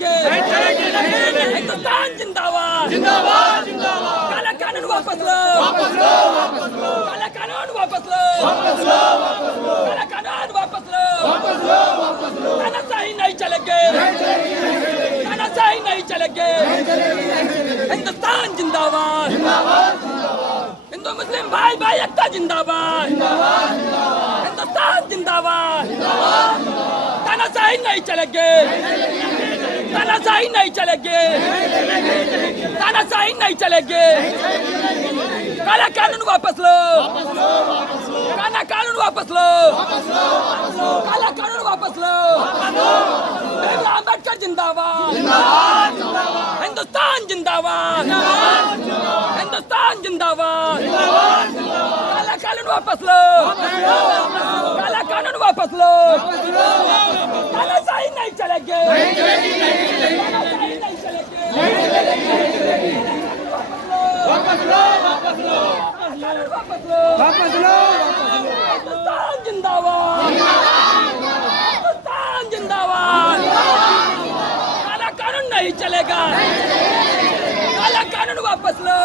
चलेंगे हिंदुस्तान जिंदाबाद जिंदाबाद जिंदाबाद काला कानून वापस लो वापस लो वापस लो काला कानून वापस लो वापस लो वापस लो काला कानून वापस लो वापस लो वापस लो तानाशाही नहीं चलेंगे तानाशाही नहीं चलेंगे हिंदुस्तान जिंदाबाद जिंदाबाद हिंदू मुस्लिम भाई भाई एकता जिंदाबाद हिंदुस्तान जिंदाबाद तानाशाही नहीं चलेंगे तानाशाही नहीं चलेंगे तानाशाही नहीं चलेंगे काला कानून वापस लो काला कानून वापस लो काला कानून वापस लो भीमराव अम्बेडकर जिंदाबाद हिंदुस्तान जिंदाबाद हिंदुस्तान जिंदाबाद काला कानून वापस लो काला कानून वापस लो तानाशाही नहीं चलेंगे तानाशाही नहीं चलेंगे वापस लो वापस लो वापस लो वापस लो हिंदुस्तान जिंदाबाद हिंदुस्तान जिंदाबाद काला कानून नहीं चलेगा काला कानून वापस लो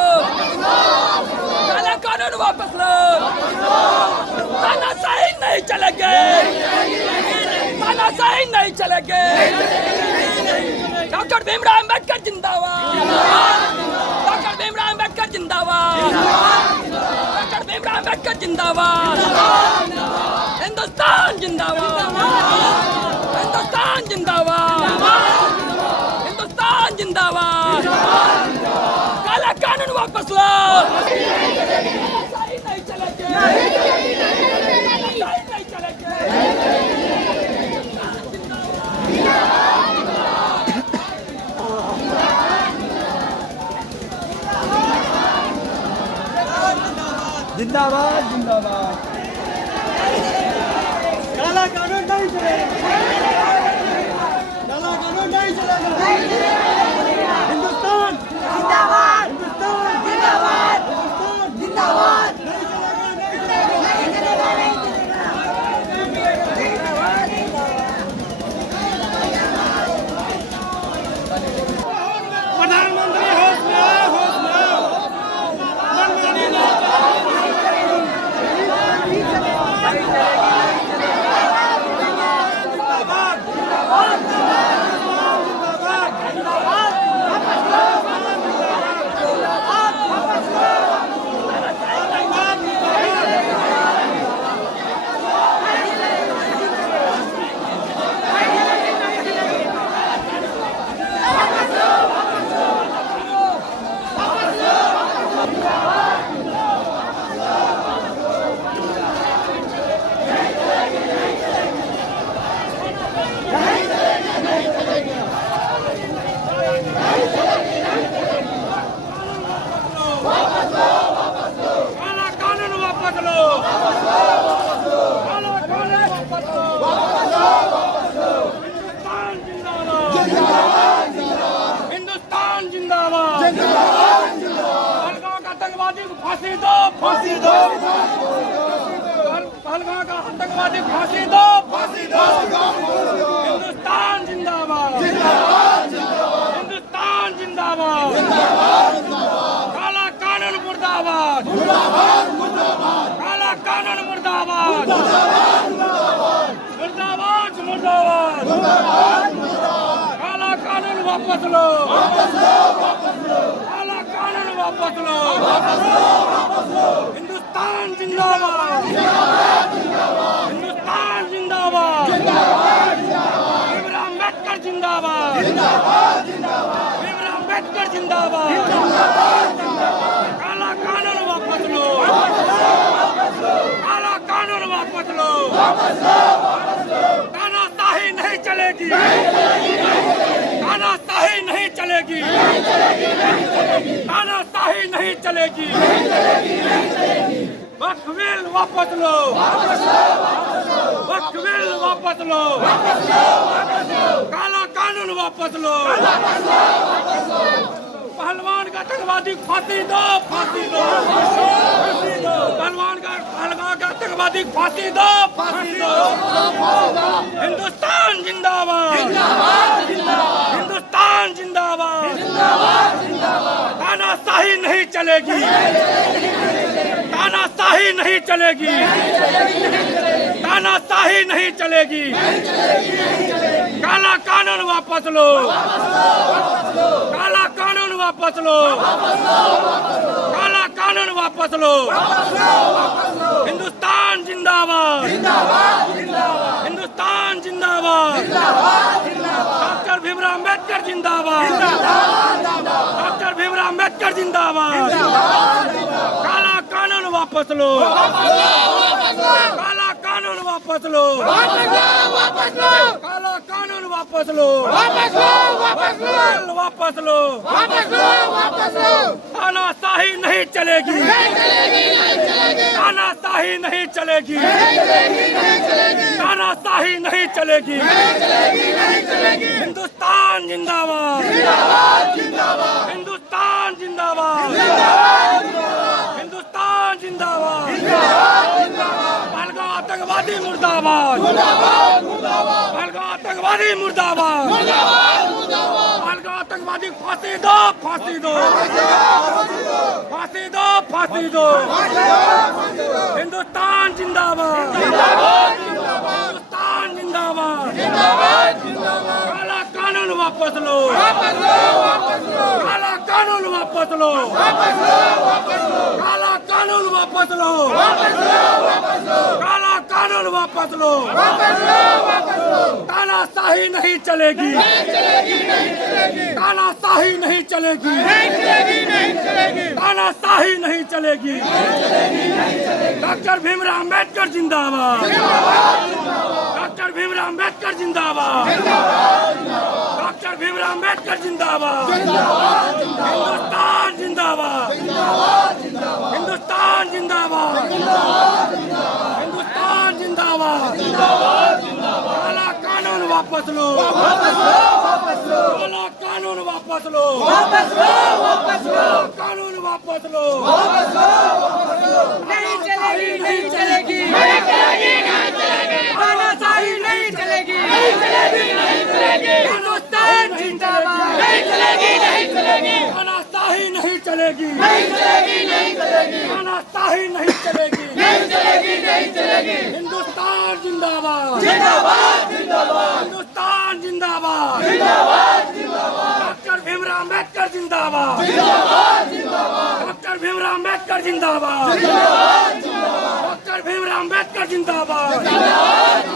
काला कानून वापस लो तानाशाही नहीं चलेंगे तानाशाही नहीं चलेंगे डॉक्टर भीमराव अम्बेडकर जिंदाबाद डॉक्टर भीमराव अम्बेडकर जिंदाबाद डॉक्टर भीमराव अम्बेडकर जिंदाबाद हिंदुस्तान जिंदाबाद हिंदुस्तान जिंदाबाद हिंदुस्तान जिंदाबाद काला कानून वापस लो तानाशाही नहीं चलेंगे तानाशाही नहीं चलेंगे जिंदाबाद जिंदाबाद काला कानून नहीं चलेगा काला कानून नहीं चलेगा हिंदुस्तान जिंदाबाद हिंदुस्तान जिंदाबाद हिंदुस्तान जिंदाबाद नहीं चलेगा नहीं चलेगा नहीं चलेगा प्रधानमंत्री होश में आओ होश में आओ मनमानी ना काला कानून वापस लो काला कानून वापस लो हिंदुस्तान जिंदाबाद पहलगाम का आतंकवादी को फांसी दो फांसी दो पहलगाम का आतंकवादी को फांसी दो फांसी दो हिंदुस्तान जिंदाबाद हिंदुस्तान जिंदाबाद काला कानून मुर्दाबाद काला कानून मुर्दाबाद मुर्दाबाद मुर्दाबाद काला कानून वापस लो काला कानून वापस लो हिंदुस्तान जिंदाबाद हिंदुस्तान जिंदाबाद भीमराव अम्बेडकर जिंदाबाद भीमराव अम्बेडकर जिंदाबाद काला कानून वापस लो काला कानून वापस लो तानाशाही नहीं चलेगी तानाशाही नहीं चलेगी तानाशाही नहीं चलेगी वक्फ बिल वापस लो वक्फ बिल वापस लो काला कानून वापस लो पहलवान का आतंकवादी फांसी दो फांसी दो पहलवान का आतंकवादी फांसी दो फांसी दो हिंदुस्तान जिंदाबाद हिंदुस्तान चलेगी, तानाशाही नहीं चलेगी, तानाशाही नहीं चलेगी। काला कानून वापस लो, काला कानून वापस लो, काला कानून वापस लो। हिंदुस्तान जिंदाबाद, हिंदुस्तान जिंदाबाद, डॉक्टर भीमराव अम्बेडकर जिंदाबाद, डॉक्टर भीमराव अम्बेडकर जिंदाबाद। काला कानून वापस लो, काला कानून वापस लो, काला कानून वापस लो, वापस लो। तानाशाही नहीं चलेगी, तानाशाही नहीं चलेगी, तानाशाही नहीं चलेगी। हिंदुस्तान जिंदाबाद, हिंदुस्तान जिंदाबाद, हिंदुस्तान जिंदाबाद। पहलगाम आतंकवादी मुर्दाबाद, पहलगाम आतंकवादी मुर्दाबाद, पहलगाम आतंकवादी फांसी दो, फांसी दो, फांसी दो, फांसी दो। हिंदुस्तान जिंदाबाद, हिंदुस्तान जिंदाबाद। काला कानून वापस लो, काला कानून वापस लो, काला कानून वापस लो, काला कानून वापस लो। तानाशाही नहीं चलेगी, तानाशाही नहीं चलेगी, तानाशाही नहीं चलेगी। डॉक्टर भीमराव अम्बेडकर जिंदाबाद, डॉक्टर भीमराव अम्बेडकर जिंदाबाद, डॉक्टर भीमराव अम्बेडकर जिंदाबाद। हिंदुस्तान जिंदाबाद, हिंदुस्तान जिंदाबाद, हिंदुस्तान जिंदाबाद। काला कानून वापस लो, काला कानून वापस लो, कानून वापस लो। नहीं चलेगी, नहीं चलेगी, नहीं चलेगी, नहीं चलेगी। तानाशाही नहीं चलेगी, नहीं चलेगी, नहीं चलेगी। हिंदुस्तान जिंदाबाद, नहीं चलेगी, नहीं चलेगी। तानाशाही नहीं चलेगी, नहीं चलेगी, नहीं चलेगी, तानाशाही नहीं चलेगी। नहीं चलेगी, नहीं चलेगी। हिंदुस्तान जिंदाबाद, जिंदाबाद, जिंदाबाद, हिंदुस्तान जिंदाबाद, जिंदाबाद, जिंदाबाद, डॉक्टर भीमराव अम्बेडकर जिंदाबाद, जिंदाबाद, जिंदाबाद, डॉक्टर भीमराव अम्बेडकर जिंदाबाद, डॉक्टर भीमराव अम्बेडकर जिंदाबाद।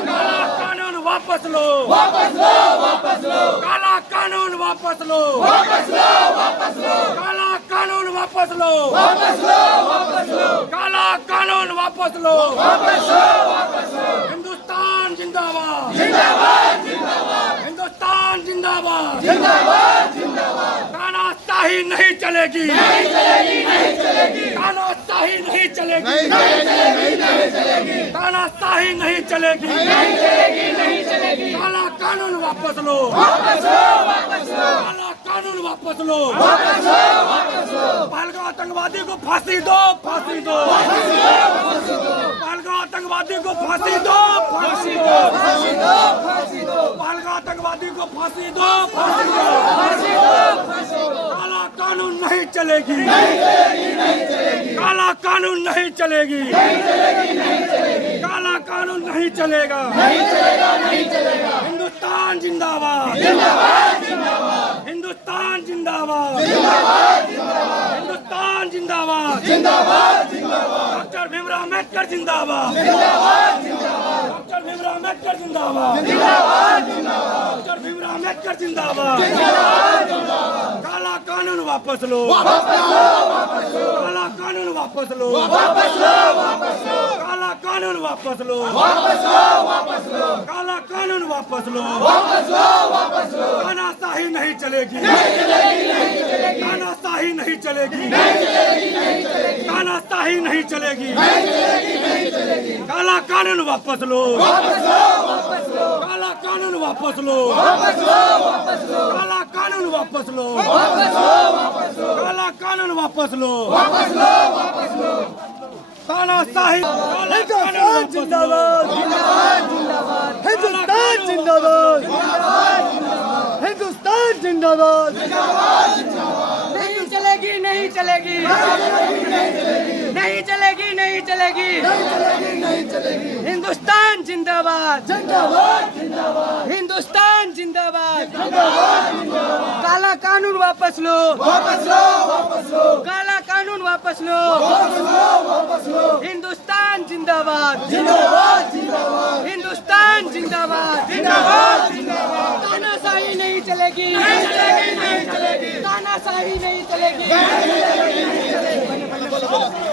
काला कानून वापस लो, वापस लो, वापस लो, काला कानून वापस लो, वापस लो, वापस लो, काला कानून वापस लो, वापस लो, वापस लो, काला कानून वापस लो। वापस लो, वापस लो। हिंदुस्तान जिंदाबाद, जिंदाबाद, जिंदाबाद, हिंदुस्तान जिंदाबाद। जिंदाबाद, जिंदाबाद। तानाशाही नहीं चलेगी, नहीं चलेगी, नहीं चलेगी, तानाशाही नहीं चलेगी, नहीं चलेगी, नहीं चलेगी, तानाशाही नहीं चलेगी। नहीं चलेगी, नहीं चलेगी। काला कानून वापस लो, वापस लो, वापस लो, काला कानून वापस लो। वापस लो, वापस लो। पहलगाम आतंकवादी को फांसी दो, फांसी दो, पहलगाम आतंकवादी को फांसी दो, फांसी दो, फांसी दो, फांसी दो, पहलगाम आतंकवादी को फांसी दो, फांसी दो। फांसी दो, फांसी दो। काला कानून नहीं चलेगी, नहीं चलेगी, नहीं चलेगी, काला कानून नहीं चलेगी, नहीं चलेगी, नहीं चलेगी, काला कानून नहीं चलेगा। नहीं चलेगा, नहीं चलेगा। हिंदुस्तान जिंदाबाद, जिंदाबाद, जिंदाबाद, हिंदुस्तान जिंदाबाद, जिंदाबाद, जिंदाबाद, हिंदुस्तान जिंदाबाद। जिंदाबाद, जिंदाबाद, डॉक्टर भीमराव अम्बेडकर जिंदाबाद, जिंदाबाद, जिंदाबाद, डॉक्टर भीमराव अम्बेडकर जिंदाबाद, जिंदाबाद, जिंदाबाद, डॉक्टर भीमराव अम्बेडकर जिंदाबाद। जिंदाबाद, जिंदाबाद। काला कानून वापस लो, वापस लो, वापस लो, काला कानून वापस लो, वापस लो, वापस लो, काला कानून वापस लो, वापस लो, वापस लो, काला कानून वापस लो। वापस लो, वापस लो। तानाशाही नहीं चलेगी, नहीं चलेगी, नहीं चलेगी, तानाशाही नहीं चलेगी, नहीं चलेगी, नहीं चलेगी, तानाशाही नहीं चलेगी। नहीं चलेगी, नहीं चलेगी। काला कानून वापस लो, वापस लो, वापस लो, काला कानून वापस लो, वापस लो, वापस लो, काला कानून वापस लो, वापस लो, वापस लो, काला कानून वापस लो। वापस लो, वापस लो। तानाशाही जिंदाबाद, जिंदाबाद, जिंदाबाद, हिंदुस्तान जिंदाबाद, हिंदुस्तान जिंदाबाद, नहीं चलेगी, नहीं चलेगी नहीं चलेगी नहीं चलेगी हिंदुस्तान जिंदाबाद हिंदुस्तान जिंदाबाद काला कानून वापस लो काला कानून वापस लो हिंदुस्तान जिंदाबाद हिंदुस्तान जिंदाबाद तानाशाही नहीं चलेगी तानाशाही नहीं चलेगी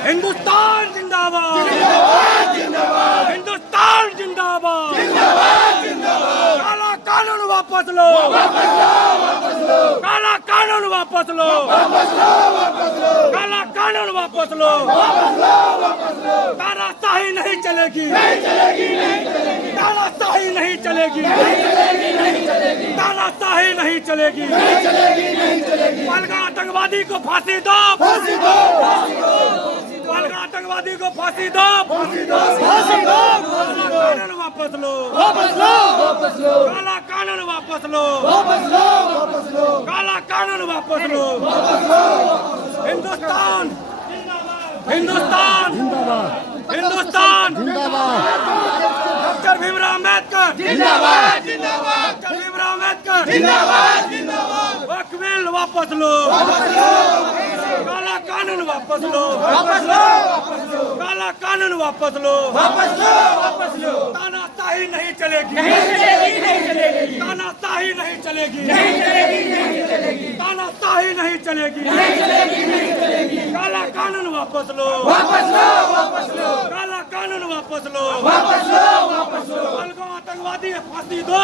हिंदुस्तान जिंदाबाद हिंदुस्तान जिंदाबाद काला कानून वापस लो काला कानून वापस लो काला कानून वापस लो तानाशाही नहीं चलेगी तानाशाही नहीं चलेगी तानाशाही नहीं चलेगी पहलगाम आतंकवादी को फांसी दो पहलगाम आतंकवादी को फांसी दो काला कानून वापस लो काला कानून वापस लो काला कानून वापस लो हिंदुस्तान हिंदुस्तान हिंदुस्तान डॉक्टर भीमराव अम्बेडकर डॉक्टर भीमराव अम्बेडकर वक्फ बिल वापस लो काला कानून वापस लो काला कानून वापस लो तानाशाही नहीं चलेगी तानाशाही नहीं चलेगी तानाशाही नहीं चलेगी काला कानून वापस लो काला कानून वापस लो पहलगाम आतंकवादी फांसी दो